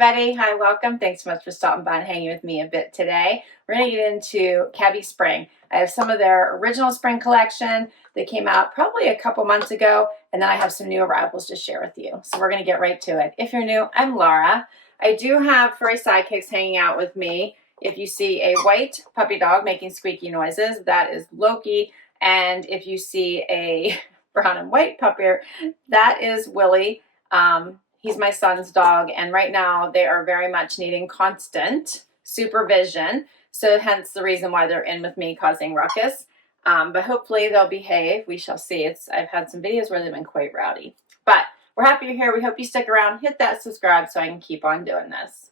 everybody. Hi, welcome. Thanks so much for stopping by and hanging with me a bit today. We're going to get into Cabi Spring. I have some of their original spring collection that came out probably a couple months ago, and then I have some new arrivals to share with you. So we're going to get right to it. If you're new, I'm Laura. I do have furry sidekicks hanging out with me. If you see a white puppy dog making squeaky noises, that is Loki. And if you see a brown and white puppier, that is Willie. He's my son's dog, and right now they are very much needing constant supervision. So hence the reason why they're in with me causing ruckus. But hopefully they'll behave. We shall see. I've had some videos where they've been quite rowdy. But we're happy you're here. We hope you stick around. Hit that subscribe so I can keep on doing this.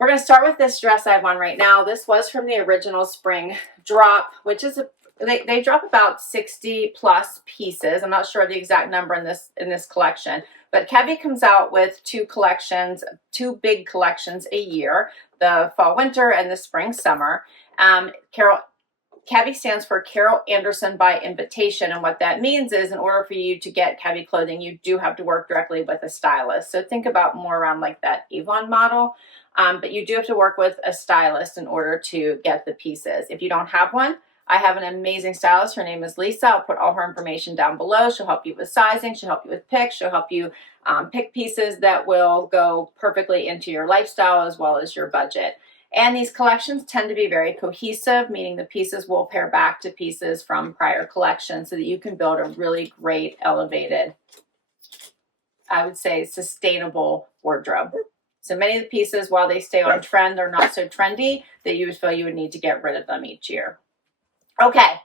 We're going to start with this dress I have on right now. This was from the original spring drop, which is they drop about 60 plus pieces. I'm not sure of the exact number in this collection, but Cabi comes out with two big collections a year, the fall winter and the spring summer. Cabi stands for Carol Anderson by invitation, and what that means is in order for you to get Cabi clothing, you do have to work directly with a stylist. So think about more around like that Avon model, but you do have to work with a stylist in order to get the pieces. If you don't have one, I have an amazing stylist. Her name is Lisa. I'll put all her information down below. She'll help you with sizing. She'll help you with picks. She'll help you pick pieces that will go perfectly into your lifestyle as well as your budget. And these collections tend to be very cohesive, meaning the pieces will pair back to pieces from prior collections so that you can build a really great, elevated, I would say, sustainable wardrobe. So many of the pieces, while they stay on trend, they're not so trendy that you would feel you would need to get rid of them each year. Okay,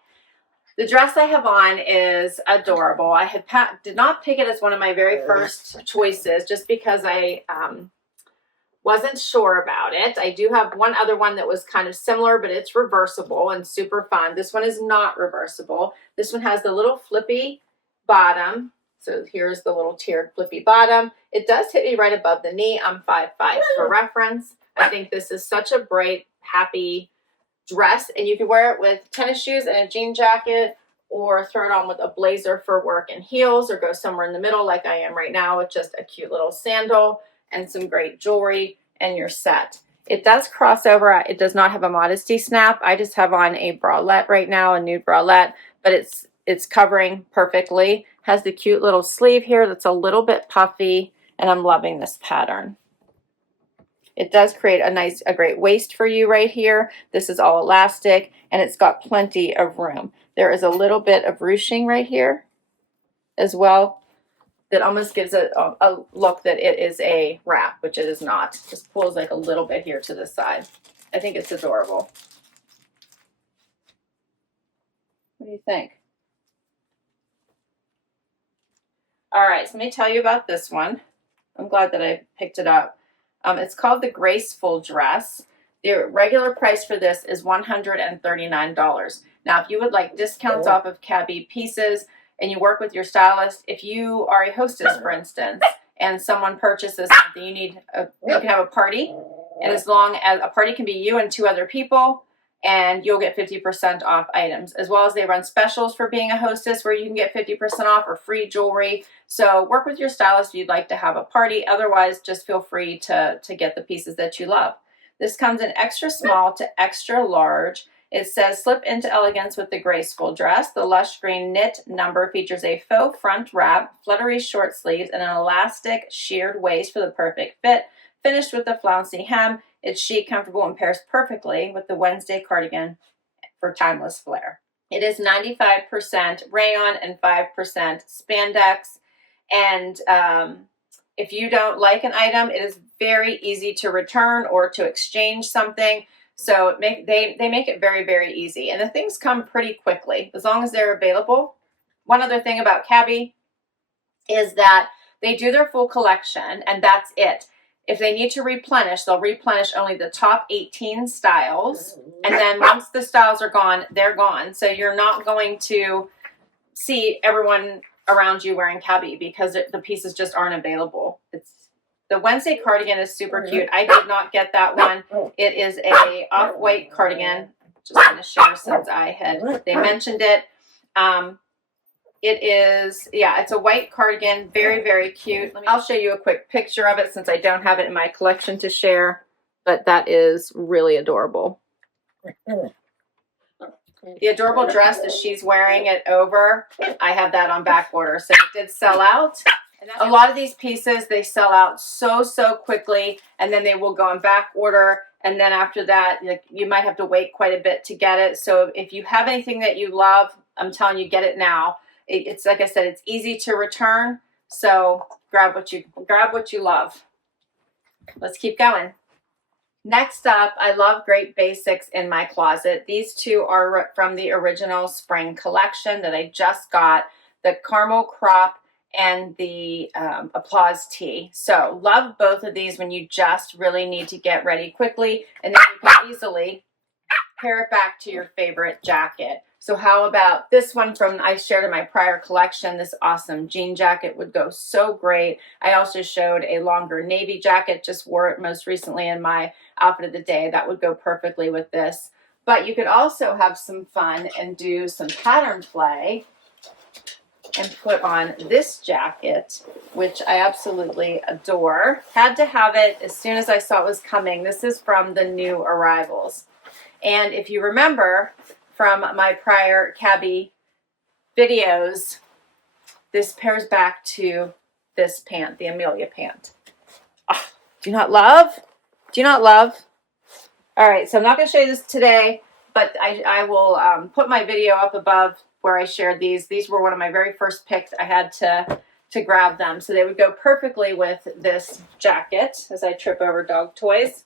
the dress I have on is adorable. I did not pick it as one of my very first choices just because I wasn't sure about it. I do have one other one that was kind of similar, but it's reversible and super fun. This one is not reversible. This one has the little flippy bottom. So here's the little tiered flippy bottom. It does hit me right above the knee. I'm 5'5" for reference. I think this is such a bright, happy dress, and you can wear it with tennis shoes and a jean jacket, or throw it on with a blazer for work and heels, or go somewhere in the middle like I am right now with just a cute little sandal and some great jewelry, and you're set. It does cross over. It does not have a modesty snap. I just have on a bralette right now, a nude bralette, but it's covering perfectly. Has the cute little sleeve here that's a little bit puffy, and I'm loving this pattern. It does create a great waist for you right here. This is all elastic, and it's got plenty of room. There is a little bit of ruching right here as well that almost gives it a look that it is a wrap, which it is not. Just pulls like a little bit here to the side. I think it's adorable. What do you think? All right, so let me tell you about this one. I'm glad that I picked it up. It's called the Graceful Dress. The regular price for this is $139. Now, if you would like discounts off of Cabi pieces and you work with your stylist, if you are a hostess, for instance, and someone purchases something, you can have a party, and as long as a party can be you and 2 other people, and you'll get 50% off items, as well as they run specials for being a hostess where you can get 50% off or free jewelry. So work with your stylist if you'd like to have a party. Otherwise, just feel free to get the pieces that you love. This comes in extra small to extra large. It says slip into elegance with the graceful dress. The lush green knit number features a faux front wrap, fluttery short sleeves, and an elastic sheared waist for the perfect fit. Finished with the flouncy hem. It's chic, comfortable, and pairs perfectly with the Wednesday cardigan for timeless flair. It is 95% rayon and 5% spandex. And if you don't like an item, it is very easy to return or to exchange something. So they make it very, very easy. And the things come pretty quickly as long as they're available. One other thing about Cabi is that they do their full collection, and that's it. If they need to replenish, they'll replenish only the top 18 styles. And then once the styles are gone, they're gone. So you're not going to see everyone around you wearing Cabi because the pieces just aren't available. The Wednesday cardigan is super cute. I did not get that one. It is a off-white cardigan. Just going to share since they mentioned it. It is, yeah, it's a white cardigan, very, very cute. I'll show you a quick picture of it since I don't have it in my collection to share, but that is really adorable. The adorable dress that she's wearing it over, I have that on back order, so it did sell out. A lot of these pieces, they sell out so quickly, and then they will go on back order, and then after that, you might have to wait quite a bit to get it. So if you have anything that you love, I'm telling you, get it now. It's like I said, it's easy to return, so grab what you love. Let's keep going. Next up, I love great basics in my closet. These two are from the original spring collection that I just got, the Carmel Crop and the Applause Tee. So love both of these when you just really need to get ready quickly, and then you can easily pair it back to your favorite jacket. So how about this one from I shared in my prior collection? This awesome jean jacket would go so great. I also showed a longer navy jacket, just wore it most recently in my outfit of the day. That would go perfectly with this. But you could also have some fun and do some pattern play and put on this jacket, which I absolutely adore. Had to have it as soon as I saw it was coming. This is from the new arrivals. And if you remember from my prior Cabi videos, this pairs back to this pant, the Amelia pant. Oh, do you not love? Do you not love? All right, so I'm not going to show you this today, but I will put my video up above where I shared these. These were one of my very first picks. I had to grab them. So they would go perfectly with this jacket as I trip over dog toys.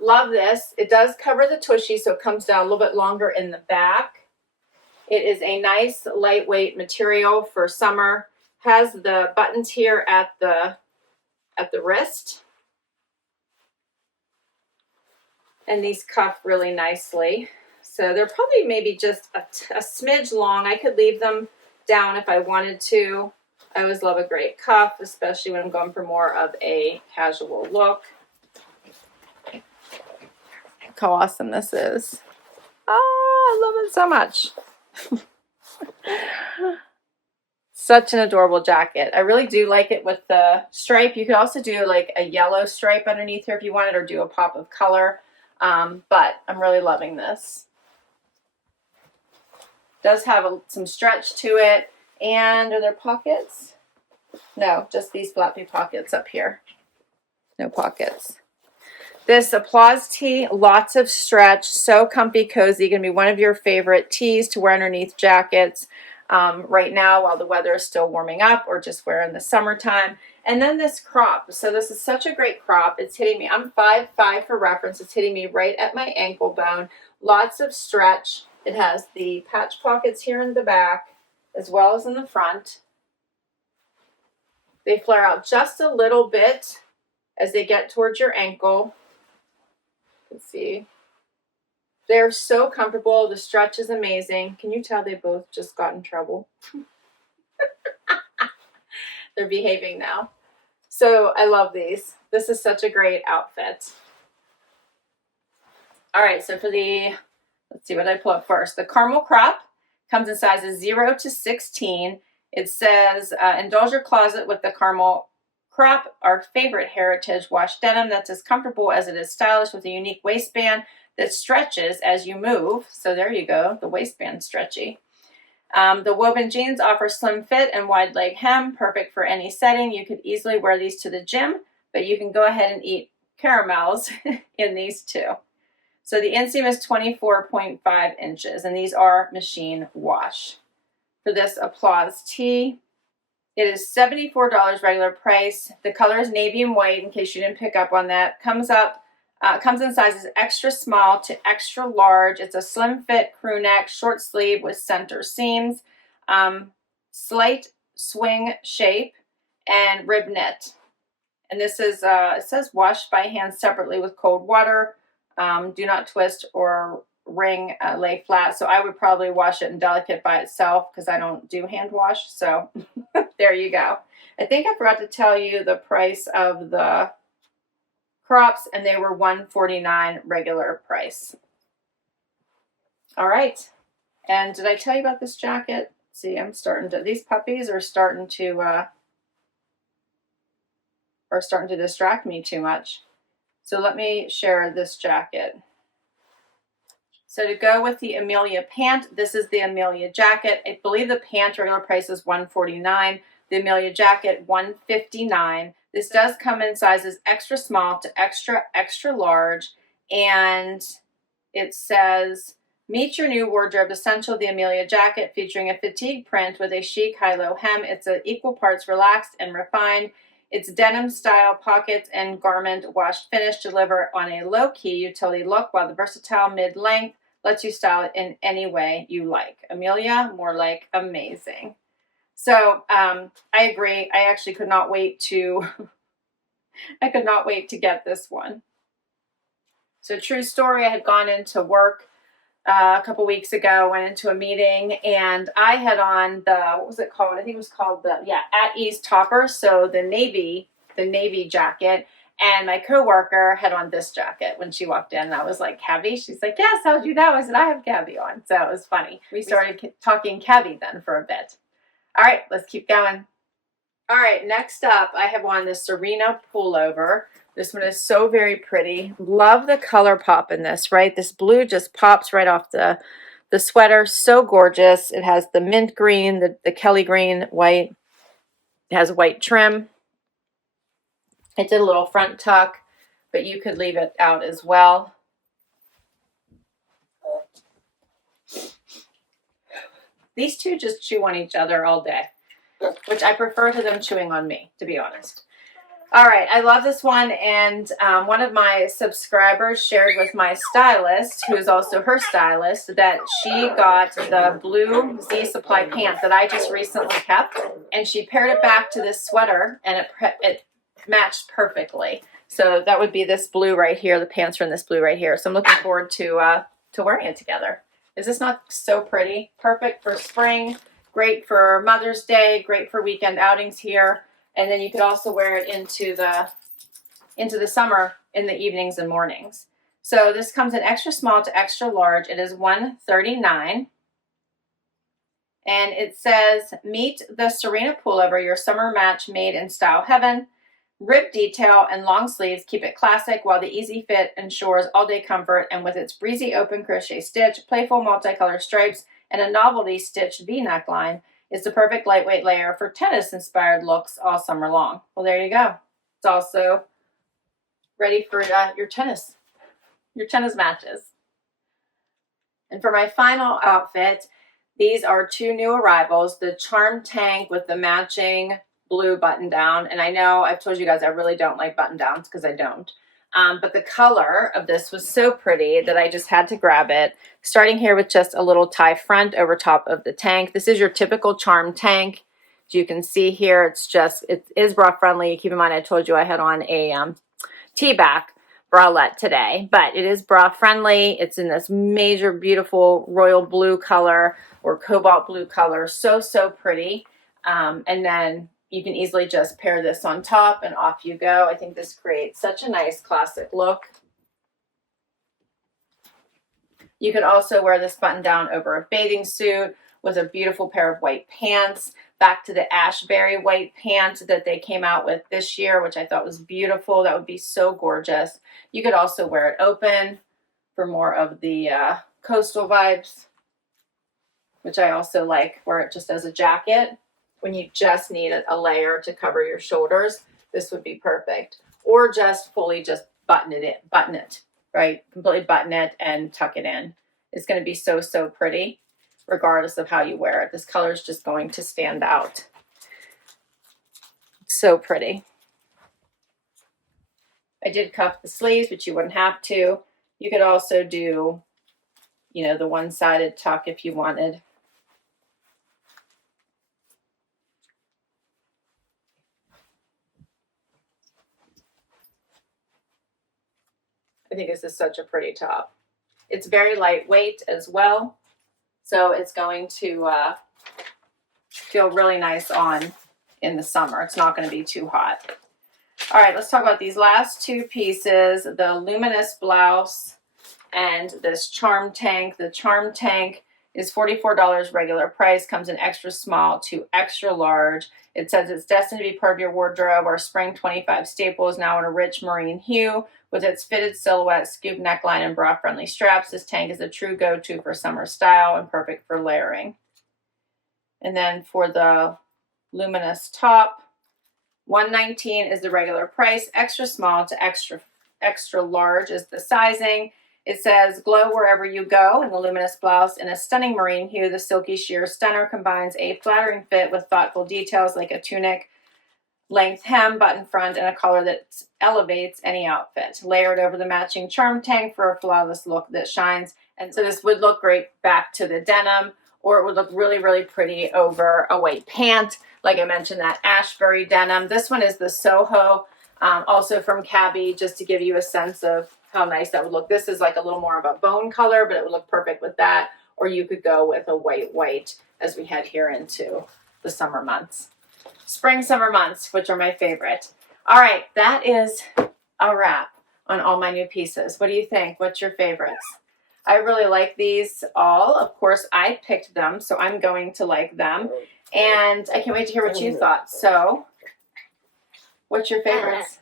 Love this. It does cover the tushy, so it comes down a little bit longer in the back. It is a nice lightweight material for summer. Has the buttons here at the wrist. And these cuff really nicely. So they're probably maybe just a smidge long. I could leave them down if I wanted to. I always love a great cuff, especially when I'm going for more of a casual look. Look how awesome this is. Oh, I love it so much. Such an adorable jacket. I really do like it with the stripe. You could also do like a yellow stripe underneath here if you wanted, or do a pop of color. But I'm really loving this. Does have some stretch to it. And are there pockets? No, just these flappy pockets up here. No pockets. This Applause tee, lots of stretch, so comfy, cozy. Going to be one of your favorite tees to wear underneath jackets right now while the weather is still warming up, or just wear in the summertime. And then this crop. So this is such a great crop. It's hitting me. I'm 5'5" for reference. It's hitting me right at my ankle bone. Lots of stretch. It has the patch pockets here in the back as well as in the front. They flare out just a little bit as they get towards your ankle. You can see. They're so comfortable. The stretch is amazing. Can you tell they both just got in trouble? They're behaving now. So I love these. This is such a great outfit. All right, so for the, let's see what I pull up first. The Carmel Crop comes in sizes 0 to 16. It says, indulge your closet with the Carmel Crop, our favorite heritage wash denim that's as comfortable as it is stylish, with a unique waistband that stretches as you move. So there you go, the waistband stretchy. The woven jeans offer slim fit and wide leg hem, perfect for any setting. You could easily wear these to the gym, but you can go ahead and eat caramels in these too. So the inseam is 24.5 inches, and these are machine wash. For this Applause tee, it is $74 regular price. The color is navy and white, in case you didn't pick up on that. Comes in sizes extra small to extra large. It's a slim fit crew neck, short sleeve with center seams, slight swing shape, and rib knit. And this is, it says wash by hand separately with cold water. Do not twist or wring, lay flat. So I would probably wash it in delicate by itself because I don't do hand wash. So there you go. I think I forgot to tell you the price of the crops, and they were $149 regular price. All right. And did I tell you about this jacket? See, I'm starting to, these puppies are starting to distract me too much. So let me share this jacket. So to go with the Amelia pant, this is the Amelia jacket. I believe the pant regular price is $149. The Amelia jacket, $159. This does come in sizes extra small to extra, extra large. And it says, meet your new wardrobe essential, the Amelia jacket, featuring a fatigue print with a chic high-low hem. It's an equal parts relaxed and refined. It's denim style pockets and garment washed finish deliver on a low-key utility look, while the versatile mid-length lets you style it in any way you like. Amelia, more like amazing. So I agree. I actually could not wait to I could not wait to get this one. So true story, I had gone into work a couple weeks ago, went into a meeting, and I had on the, what was it called? I think it was called the, At Ease topper. So the navy jacket. And my coworker had on this jacket when she walked in. And I was like, Cabi? She's like, yes, how'd you know? I said, I have Cabi on. So it was funny. We started talking Cabi then for a bit. All right, let's keep going. All right, next up, I have on this Serena Pullover. This one is so very pretty. Love the color pop in this, right? This blue just pops right off the sweater. So gorgeous. It has the mint green, the Kelly green, white. It has white trim. It did a little front tuck, but you could leave it out as well. These two just chew on each other all day, which I prefer to them chewing on me, to be honest. All right, I love this one, and one of my subscribers shared with my stylist, who is also her stylist, that she got the blue Z Supply pant that I just recently kept, and she paired it back to this sweater, and it matched perfectly. So that would be this blue right here. The pants are in this blue right here. So I'm looking forward to wearing it together. Is this not so pretty? Perfect for spring, great for Mother's Day, great for weekend outings here. And then you could also wear it into the summer in the evenings and mornings. So this comes in extra small to extra large. It is $139. And it says, meet the Serena Pullover, your summer match made in style heaven. Rib detail and long sleeves keep it classic, while the easy fit ensures all-day comfort. And with its breezy open crochet stitch, playful multicolored stripes, and a novelty stitched V neckline, it's the perfect lightweight layer for tennis-inspired looks all summer long. Well, there you go. It's also ready for your tennis matches. And for my final outfit, these are two new arrivals, the Charm Tank with the matching blue button down. And I know I've told you guys I really don't like button downs because I don't. But the color of this was so pretty that I just had to grab it. Starting here with just a little tie front over top of the tank. This is your typical Charm tank. As you can see here, it is bra friendly. Keep in mind I told you I had on a T-back bralette today, but it is bra friendly. It's in this major beautiful royal blue color or cobalt blue color. So pretty. And then you can easily just pair this on top and off you go. I think this creates such a nice classic look. You could also wear this button down over a bathing suit with a beautiful pair of white pants. Back to the Ashberry white pants that they came out with this year, which I thought was beautiful. That would be so gorgeous. You could also wear it open for more of the coastal vibes, which I also like. Wear it just as a jacket. When you just need a layer to cover your shoulders, this would be perfect. Or just fully just button it, right? Completely button it and tuck it in. It's going to be so pretty, regardless of how you wear it. This color is just going to stand out. So pretty. I did cuff the sleeves, but you wouldn't have to. You could also do, the one-sided tuck if you wanted. I think this is such a pretty top. It's very lightweight as well, so it's going to feel really nice on in the summer. It's not going to be too hot. All right, let's talk about these last two pieces, the Luminous Blouse and this Charm Tank. The Charm Tank is $44 regular price, comes in extra small to extra large. It says it's destined to be part of your wardrobe. Our spring 25 staple is now in a rich marine hue with its fitted silhouette, scoop neckline, and bra-friendly straps. This tank is a true go-to for summer style and perfect for layering. And then for the luminous top, $119 is the regular price. Extra small to extra large is the sizing. It says glow wherever you go in the luminous blouse in a stunning marine hue. The silky sheer stunner combines a flattering fit with thoughtful details like a tunic length hem, button front, and a color that elevates any outfit. Layered over the matching charm tank for a flawless look that shines. And so this would look great back to the denim, or it would look really, really pretty over a white pant. Like I mentioned, that Ashbury denim. This one is the Soho, also from Cabi, just to give you a sense of how nice that would look. This is like a little more of a bone color, but it would look perfect with that. Or you could go with a white as we head here into the summer months. Spring, summer months, which are my favorite. All right, that is a wrap on all my new pieces. What do you think? What's your favorites? I really like these all. Of course, I picked them, so I'm going to like them. And I can't wait to hear what you thought. So, what's your favorites?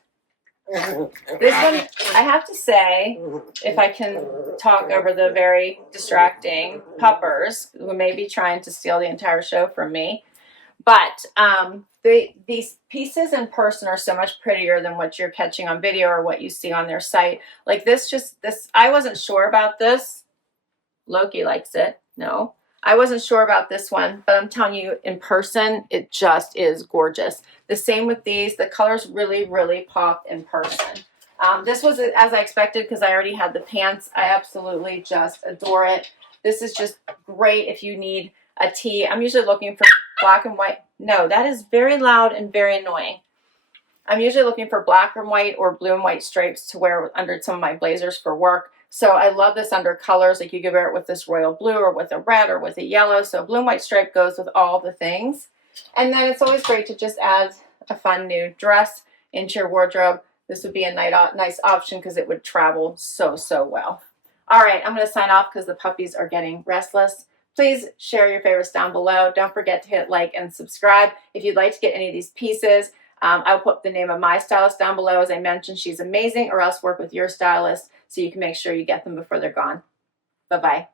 This one, I have to say, if I can talk over the very distracting puppers who may be trying to steal the entire show from me, but these pieces in person are so much prettier than what you're catching on video or what you see on their site. Like this, I wasn't sure about this. Loki likes it. No, I wasn't sure about this one, but I'm telling you, in person, it just is gorgeous. The same with these. The colors really, really pop in person. This was as I expected because I already had the pants. I absolutely just adore it. This is just great if you need a tee. I'm usually looking for black and white. No, that is very loud and very annoying. I'm usually looking for black and white or blue and white stripes to wear under some of my blazers for work. So I love this under colors. Like you could wear it with this royal blue or with a red or with a yellow. So blue and white stripe goes with all the things. And then it's always great to just add a fun new dress into your wardrobe. This would be a nice option because it would travel so well. All right, I'm going to sign off because the puppies are getting restless. Please share your favorites down below. Don't forget to hit like and subscribe. If you'd like to get any of these pieces, I'll put the name of my stylist down below. As I mentioned, she's amazing, or else work with your stylist so you can make sure you get them before they're gone. Bye-bye.